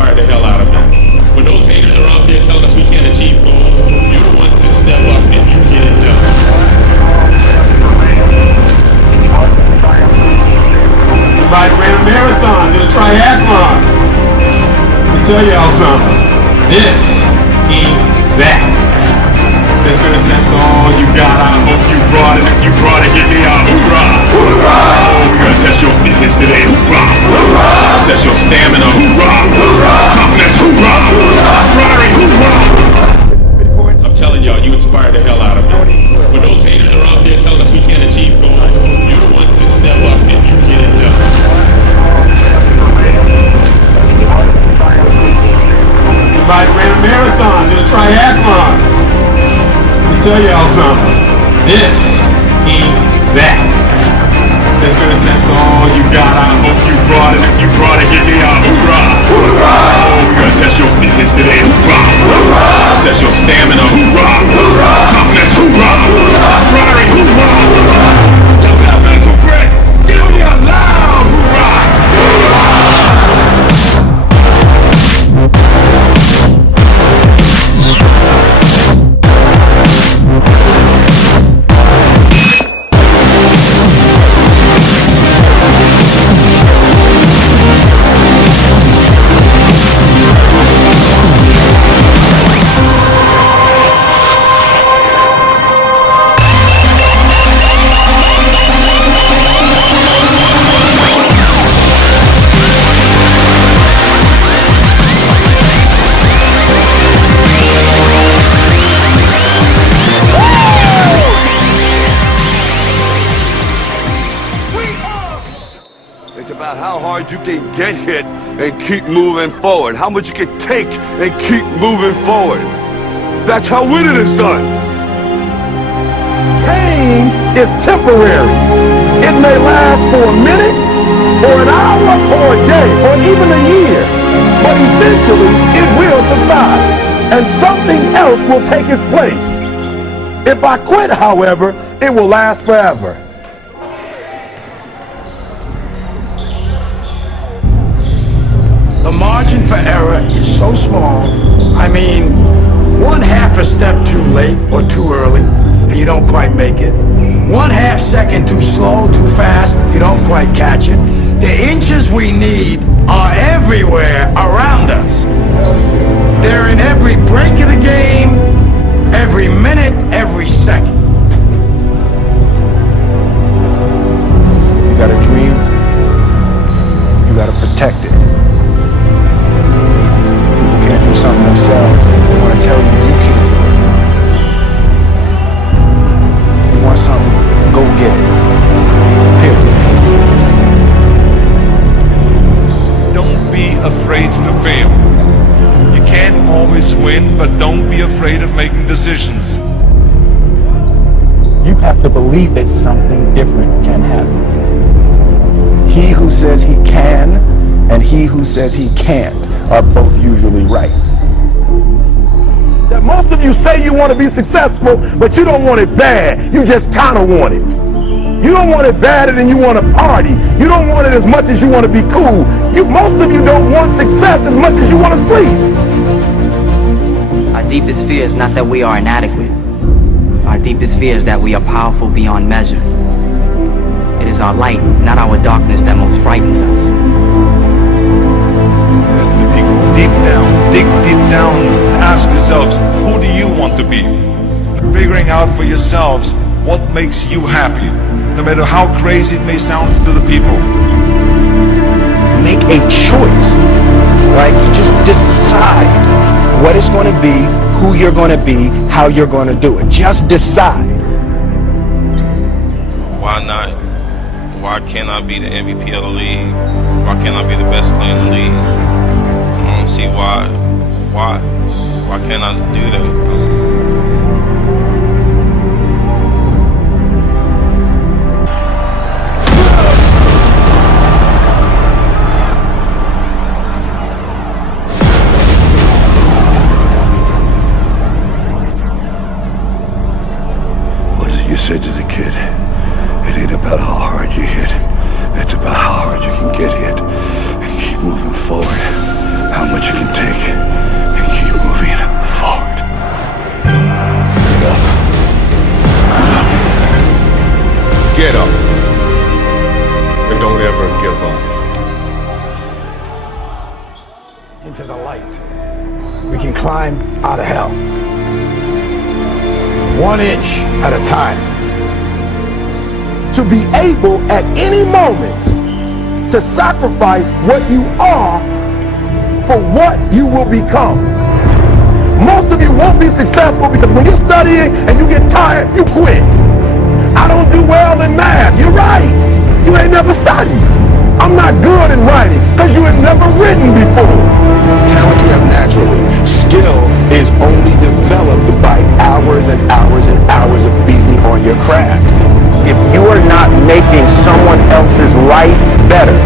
inspire the hell out of me. When those haters are out there telling us we can't achieve goals, you're the ones that step up and you get it done. Everybody ran a marathon, did a triathlon. Let me tell y'all something. This ain't that. It's gonna test all you got. I hope you brought it. If you brought it, give me a hoorah. Hoorah! Oh, we're gonna test your fitness today. Hoorah! Hoorah! Test your stamina. Hoorah! Hoorah! Toughness. Hoorah! Hoorah! Runnery. Hoorah! I'm telling y'all, you inspire the hell out of me. When those haters are out there telling us we can't achieve goals, you're the ones that step up and you get it done. Everybody ran a marathon, did a triathlon. Let me tell y'all something. This ain't that. It's gonna test all you got. I hope you brought it. If you brought it, give me a hoorah. Hoorah! Oh, we're gonna test your fitness today. Hoorah! Hoorah! Test your stamina. Hoorah! Hoorah! Toughness. Hoorah! Hoorah! Runnery. Hoorah! You got mental grit. Give me a loud hoorah! You can get hit and keep moving forward. How much you can take and keep moving forward. That's how winning is done. Pain is temporary. It may last for a minute, or an hour, or a day, or even a year. But eventually, it will subside, and something else will take its place. If I quit, however, it will last forever. The margin for error is so small. I mean, 1/2 a step too late or too early, and you don't quite make it. 1/2 second too slow, too fast, you don't quite catch it. The inches we need are everywhere around us. They're in every break of the game, every minute, every second. You got a dream, you got to protect it. Do something themselves and they want to tell you you can't do it. You want something, go get it. Period. Don't be afraid to fail. You can't always win, but don't be afraid of making decisions. You have to believe that something different can happen. He who says he can and he who says he can't are both usually right. That most of you say you want to be successful, but you don't want it bad. You just kind of want it. You don't want it badder than you want to party. You don't want it as much as you want to be cool. Most of you don't want success as much as you want to sleep. Our deepest fear is not that we are inadequate. Our deepest fear is that we are powerful beyond measure. It is our light, not our darkness, that most frightens us. Dig deep down, ask yourselves, who do you want to be? Figuring out for yourselves what makes you happy, no matter how crazy it may sound to the people. Make a choice, right? You just decide what it's going to be, who you're going to be, how you're going to do it. Just decide. Why not? Why can't I be the MVP of the league? Why can't I be the best player in the league? I don't see why. Why can't I do that? What did you say to the kid? It ain't about how hard you hit. It's about how hard you can get hit and keep moving forward. How much you climb out of hell. 1 inch at a time. To be able at any moment to sacrifice what you are for what you will become. Most of you won't be successful because when you're studying and you get tired, you quit. I don't do well in math. You're right. You ain't never studied. I'm not good in writing because you have never written before. Talent you have naturally. Skill is only developed by hours and hours and hours of beating on your craft. If you are not making someone else's life better,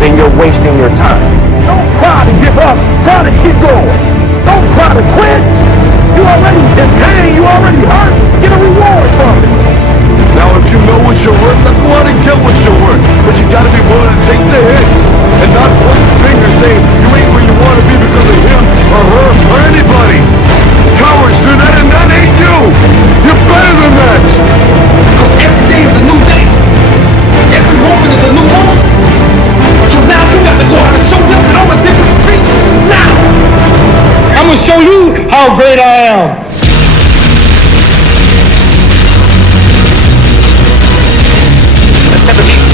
then you're wasting your time. Don't cry to give up. Cry to keep going. Don't cry to quit. You already in pain. You already hurt. Get a reward from it. Now if you know what you're worth, then go out and get what you're worth. But you gotta be willing to take the hits and not point fingers saying you ain't where you want to be because of him or her or anybody. Cowards do that and that ain't you. You're better than that. Because every day is a new day. Every moment is a new moment. So now you got to go out and show them that I'm a different creature. Now! I'm going to show you how great I am.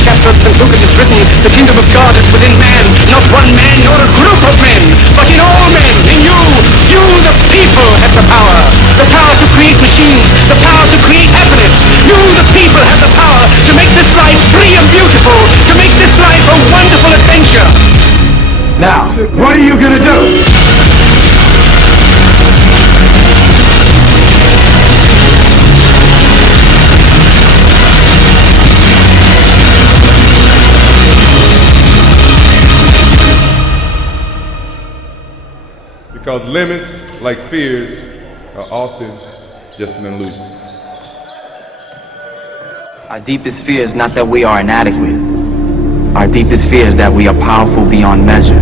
Chapter and book it is written, the kingdom of God is within man, not one man nor a group of men, but in all men, in you, the people, have the power to create machines, the power to create happiness. You, the people, have the power to make this life free and beautiful, to make this life a wonderful adventure. Now, what are you gonna do? Because limits, like fears, are often just an illusion. Our deepest fear is not that we are inadequate. Our deepest fear is that we are powerful beyond measure.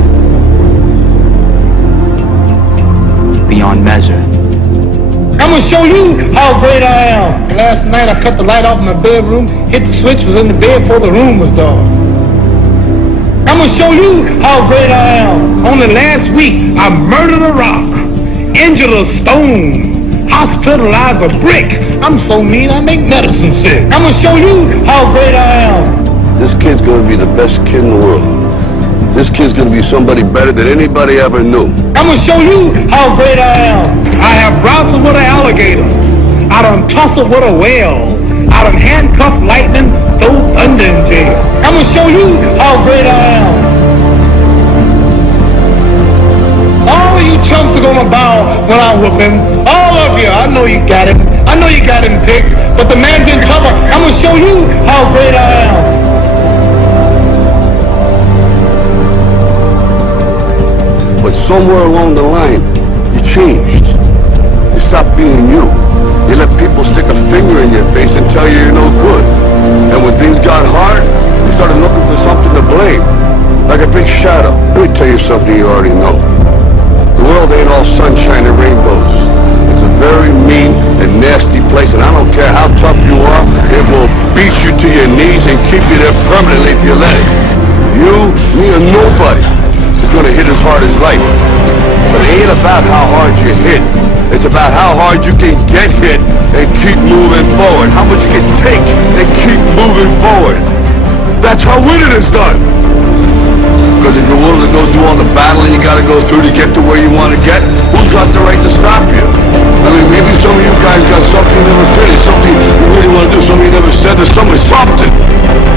Beyond measure. I'm going to show you how great I am. Last night I cut the light off in my bedroom, hit the switch, was in the bed before the room was dark. I'm going to show you how great I am. Only last week, I murdered a rock, injured a stone, hospitalized a brick. I'm so mean, I make medicine sick. I'm going to show you how great I am. This kid's gonna be the best kid in the world. This kid's gonna be somebody better than anybody ever knew. I'm going to show you how great I am. I have wrestled with an alligator. I done tussled with a whale. I done handcuffed lightning, throw thunder in jail. I'm gonna show you how great I am. All of you chumps are gonna bow when I whoop him. All of you, I know you got him. I know you got him picked, but the man's in trouble. I'm gonna show you how great I am. But somewhere along the line, you changed. You stopped being you. You let people stick a finger in your face and tell you you're no good. And when things got hard, you started looking for something to blame. Like a big shadow. Let me tell you something you already know. The world ain't all sunshine and rainbows. It's a very mean and nasty place, and I don't care how tough you are, it will beat you to your knees and keep you there permanently if you let it. You, me, or nobody is gonna hit as hard as life. But it ain't about how hard you hit. It's about how hard you can get hit and keep moving forward. How much you can take and keep moving forward. That's how winning is done. Because if you're willing to go through all the battling you gotta go through to get to where you want to get, who's got the right to stop you? I mean, maybe some of you guys got something you never finished, something you really want to do, something you never said to someone, something.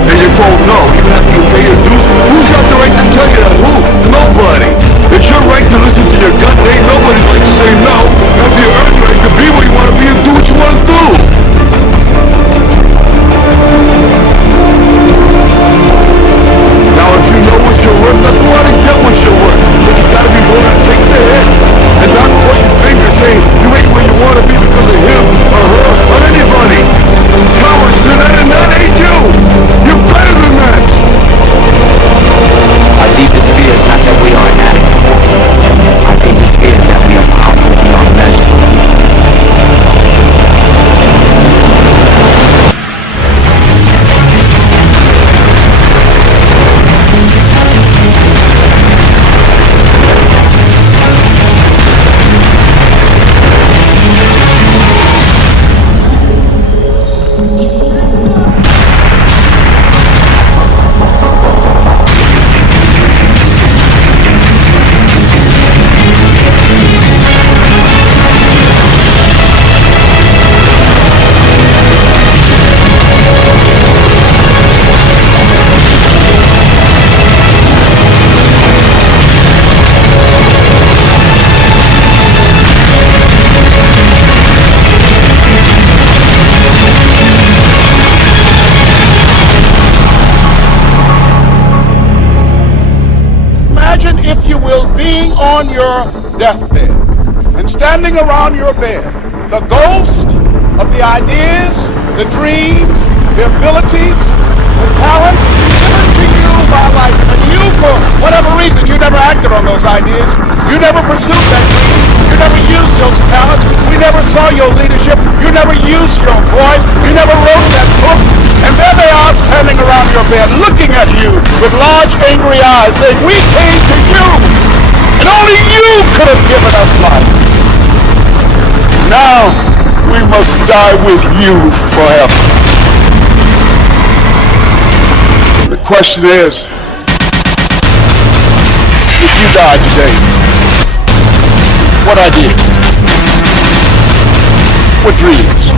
And you're told no, even after you pay your dues. Who's got the right to tell you that? Who? Nobody. It's your right to listen to your gut. There ain't nobody's right to say no. After you earn the right to be where you want to be and do what you want to do. Now, if you know what you're worth, then go out and get what you're worth. But you gotta be willing to take the hits and not point your finger saying you ain't where you want to be because of him or her or anybody. Cowards do that and that ain't you. You're better than that. on your deathbed and standing around your bed, the ghost of the ideas, the dreams, the abilities, the talents given to you by life. And you, for whatever reason, you never acted on those ideas. You never pursued that dream. You never used those talents. We never saw your leadership. You never used your voice. You never wrote that book. And there they are standing around your bed looking at you with large angry eyes saying, we came to you and only you could have given us life. Now we must die with you forever. The question is, if you died today, what ideas? What dreams?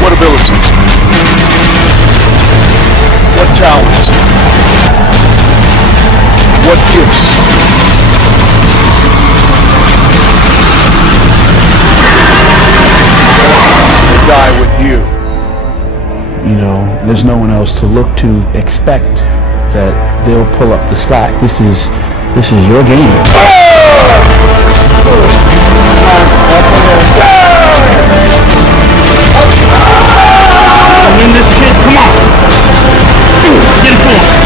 What abilities? What talents? What gifts? Die with you. You know, there's no one else to look to. Expect that they'll pull up the slack. This is your game. Win this shit. Come on. Get it going.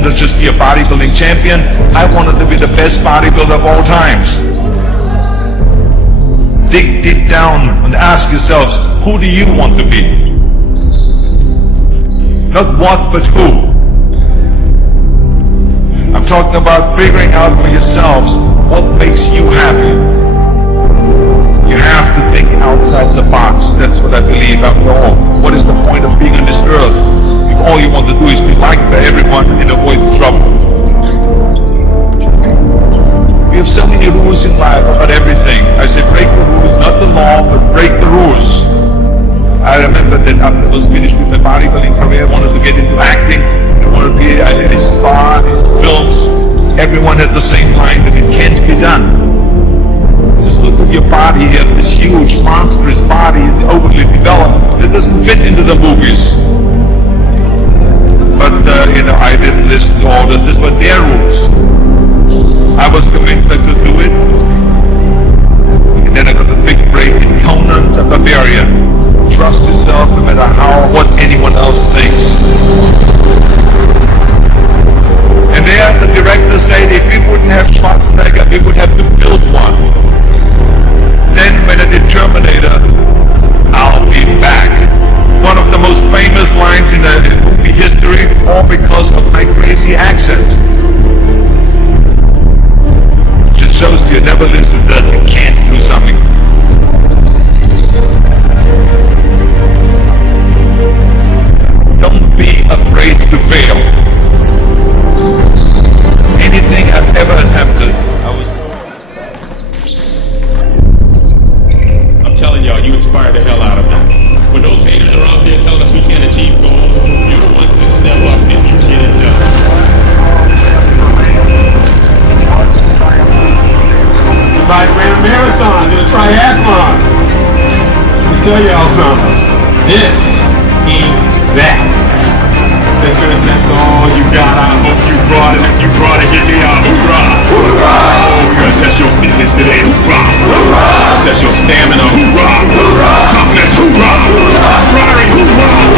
wanted to just be a bodybuilding champion. I wanted to be the best bodybuilder of all times. Dig deep down and ask yourselves, who do you want to be? Not what, but who. I'm talking about figuring out for yourselves what makes you happy. You have to think outside the box. That's what I believe. After all, what is the point of being on this earth if all you want to do is be liked by everyone and avoid trouble? We have so many rules in life about everything. I say break the rules, not the law, but break the rules. I remember that after I was finished with my bodybuilding career, I wanted to get into acting. I wanted to be a star in films. Everyone had the same line that it can't be done. Just look at your body. You have this huge, monstrous body, overly developed. It doesn't fit into the movies. But, I didn't listen to all this. These were their rules. I was convinced I could do it. And then I got a big break in Conan the Barbarian. Trust yourself no matter what anyone else thinks. And there the director said if we wouldn't have Schwarzenegger, we would have to build one. Then when I did Terminator, I'll be back. One of the most famous lines in movie history, all because of my crazy accent. Just shows you never listen that you can't do something. Don't be afraid to fail. Anything I've ever attempted, I'm telling y'all, you inspire the hell out of me. When those haters are out there telling us we can't achieve goals, you're the ones that step up and you get it done. Everybody ran a marathon, did a triathlon. Let me tell y'all something. This ain't that. That's gonna test all you got. I hope you brought it. If you brought it, give me a hoorah! Hoorah! We're gonna test your fitness today. Hoorah! Hoorah! Test your stamina. Hoorah! Hoorah! Toughness. Hoorah! Hoorah! Hoorah!